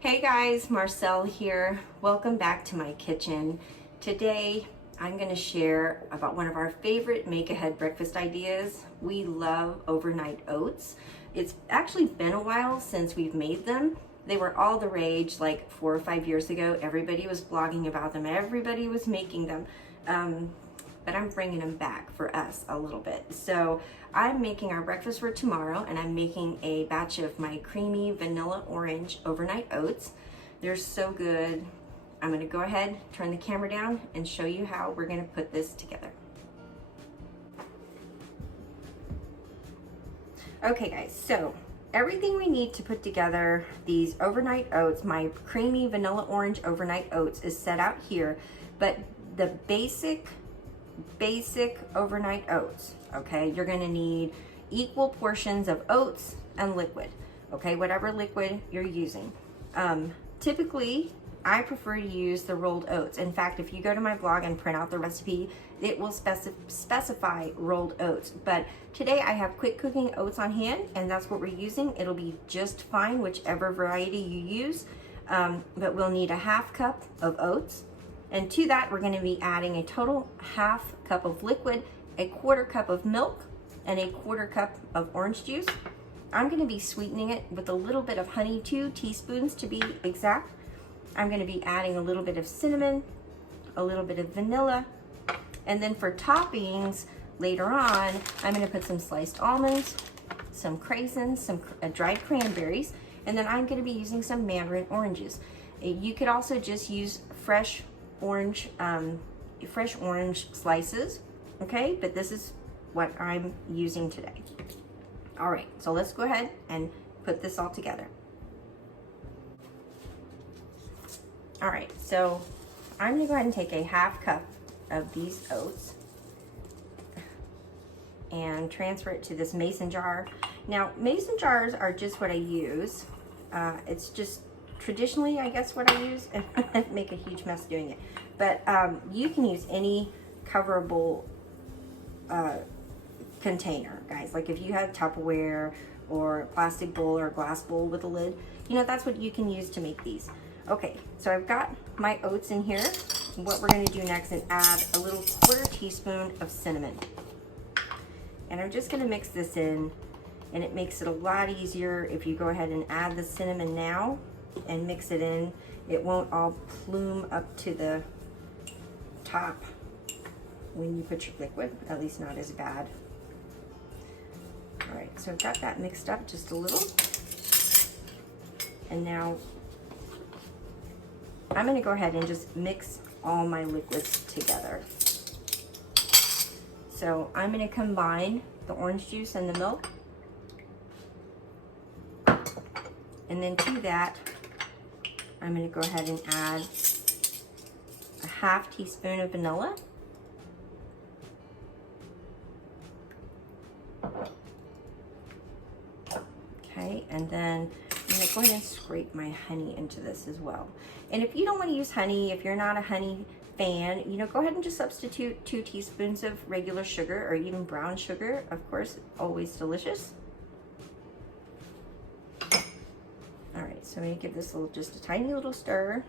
Hey guys, Marcel here. Welcome back to my kitchen. Today I'm going to share about one of our favorite make-ahead breakfast ideas. We love overnight oats. It's actually been a while since we've made them. They were all the rage like 4 or 5 years ago. Everybody was blogging about them. Everybody was making them. But I'm bringing them back for us a little bit. So I'm making our breakfast for tomorrow, and I'm making a batch of my creamy vanilla orange overnight oats. They're so good. I'm gonna go ahead, turn the camera down, and show you how we're gonna put this together. Okay guys, so everything we need to put together these overnight oats, my creamy vanilla orange overnight oats, is set out here, but the basic overnight oats, okay, you're going to need equal portions of oats and liquid, okay, whatever liquid you're using. Typically I prefer to use the rolled oats. In fact, if you go to my blog and print out the recipe, it will specify rolled oats, but today I have quick cooking oats on hand, and that's what we're using. It'll be just fine whichever variety you use, but we'll need a half cup of oats. And to that, we're going to be adding a total half cup of liquid, a quarter cup of milk, and a quarter cup of orange juice. I'm going to be sweetening it with a little bit of honey, 2 teaspoons to be exact. I'm going to be adding a little bit of cinnamon, a little bit of vanilla, and then for toppings later on, I'm going to put some sliced almonds, some craisins, some dried cranberries, and then I'm going to be using some mandarin oranges. You could also just use fresh orange slices, okay, but this is what I'm using today. All right, so let's go ahead and put this all together. All right, so I'm gonna go ahead and take a half cup of these oats and transfer it to this mason jar. Now, mason jars are just what I use. It's just traditionally, I guess, what I use, and I make a huge mess doing it. But you can use any coverable container, guys. Like if you have Tupperware or a plastic bowl or a glass bowl with a lid, you know, that's what you can use to make these. Okay, so I've got my oats in here. What we're gonna do next is add a little quarter teaspoon of cinnamon. And I'm just gonna mix this in, and it makes it a lot easier if you go ahead and add the cinnamon now and mix it in. It won't all plume up to the top when you put your liquid, at least not as bad. All right, so I've got that mixed up just a little. And now I'm gonna go ahead and just mix all my liquids together. So I'm gonna combine the orange juice and the milk. And then to that, I'm going to go ahead and add a half teaspoon of vanilla. Okay, and then I'm going to go ahead and scrape my honey into this as well. And if you don't want to use honey, if you're not a honey fan, you know, go ahead and just substitute 2 teaspoons of regular sugar or even brown sugar. Of course, always delicious. All right, so I'm gonna give this just a tiny little stir.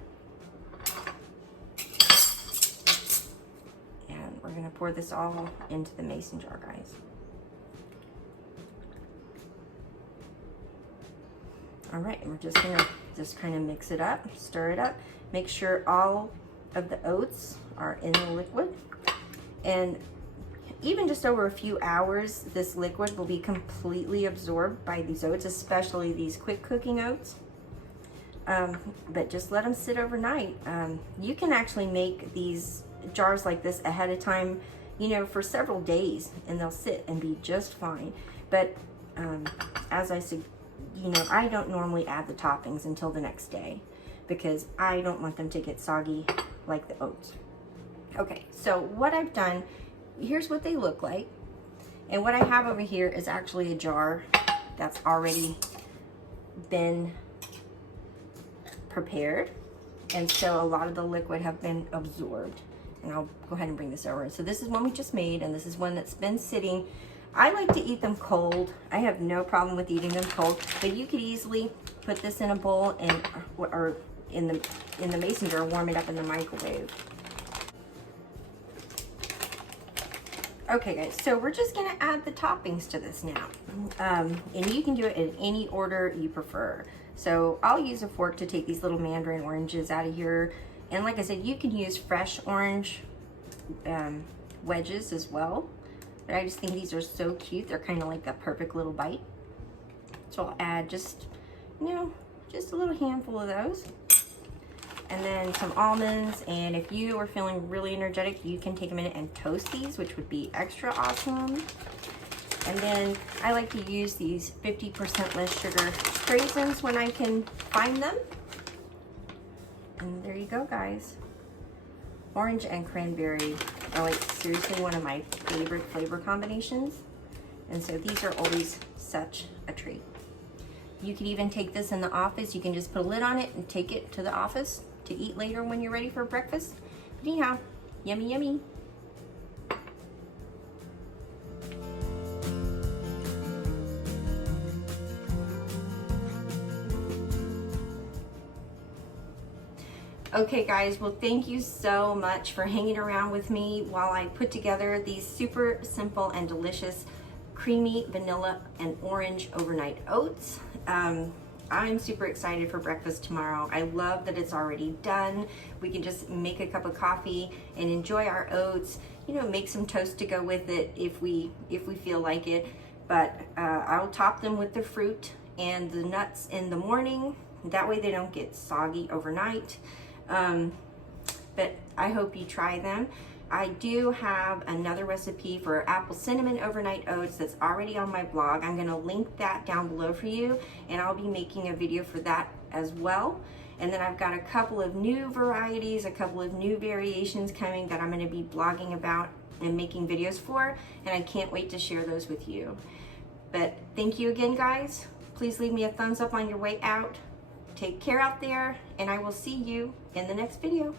And we're gonna pour this all into the mason jar, guys. All right, and we're just gonna kind of mix it up, stir it up. Make sure all of the oats are in the liquid. And even just over a few hours, this liquid will be completely absorbed by these oats, especially these quick cooking oats. But just let them sit overnight. You can actually make these jars like this ahead of time, you know, for several days, and they'll sit and be just fine. But as I said, you know, I don't normally add the toppings until the next day because I don't want them to get soggy like the oats. Okay, so what I've done, here's what they look like. And what I have over here is actually a jar that's already been prepared. And so a lot of the liquid have been absorbed. And I'll go ahead and bring this over. So this is one we just made, and this is one that's been sitting I like to eat them cold. I have no problem with eating them cold, but you could easily put this in a bowl and or in the mason jar, warm it up in the microwave. Okay guys, so we're just gonna add the toppings to this now. And you can do it in any order you prefer. So I'll use a fork to take these little mandarin oranges out of here. And like I said, you can use fresh orange wedges as well. But I just think these are so cute. They're kind of like the perfect little bite. So I'll add just, just a little handful of those. And then some almonds, and if you are feeling really energetic, you can take a minute and toast these, which would be extra awesome. And then I like to use these 50% less sugar raisins when I can find them. And there you go, guys. Orange and cranberry are like seriously one of my favorite flavor combinations. And so these are always such a treat. You could even take this in the office. You can just put a lid on it and take it to the office to eat later when you're ready for breakfast. But anyhow, yummy, yummy. Okay guys, well thank you so much for hanging around with me while I put together these super simple and delicious creamy vanilla and orange overnight oats. I'm super excited for breakfast tomorrow. I love that it's already done. We can just make a cup of coffee and enjoy our oats, make some toast to go with it if we feel like it. But I'll top them with the fruit and the nuts in the morning. That way they don't get soggy overnight. But I hope you try them. I do have another recipe for apple cinnamon overnight oats that's already on my blog. I'm gonna link that down below for you, and I'll be making a video for that as well. And then I've got a couple of new varieties, a couple of new variations coming that I'm gonna be blogging about and making videos for, and I can't wait to share those with you. But thank you again, guys. Please leave me a thumbs up on your way out. Take care out there, and I will see you in the next video.